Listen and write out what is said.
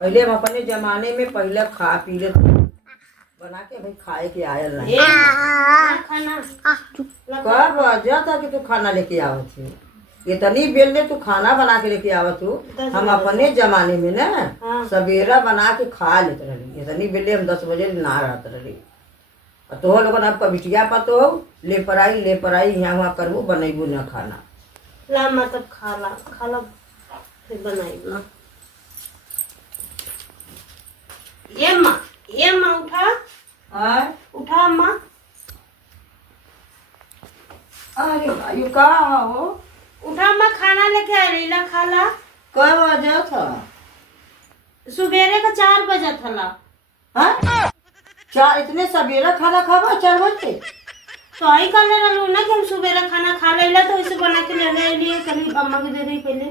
पहले हम अपने जमाने में पहले खा पी ले बना के भाई खाए के आयल नहीं खाना कब वजह था कि तू खाना लेके आवत थी इतनी बेल ले तू खाना बना के लेके आवत हो। हम अपने जमाने में ना सवेरा बना के खा लेते रही इतनी बेले हम 10 बजे ना रहते रही। और तो लोगन अब कबिटिया पतो ले पराई यहाँ वहाँ करबू बनेबू ना खाना ला मतलब खाला फिर बनाई ये माँ उठा अम्मा। अरे भाई का हो उठा अम्मा खाना लेके आ रही ला खाला। कब वजह था सुबेरे का 4 बजे था। हाँ? चार इतने सवेरा खाना खावा 4 बजे तो आई कर ले रहा ना कि हम सुबेरा खाना खा लेला तो इसे बना के ले लिए कहीं अम्मा को दे दी पहले।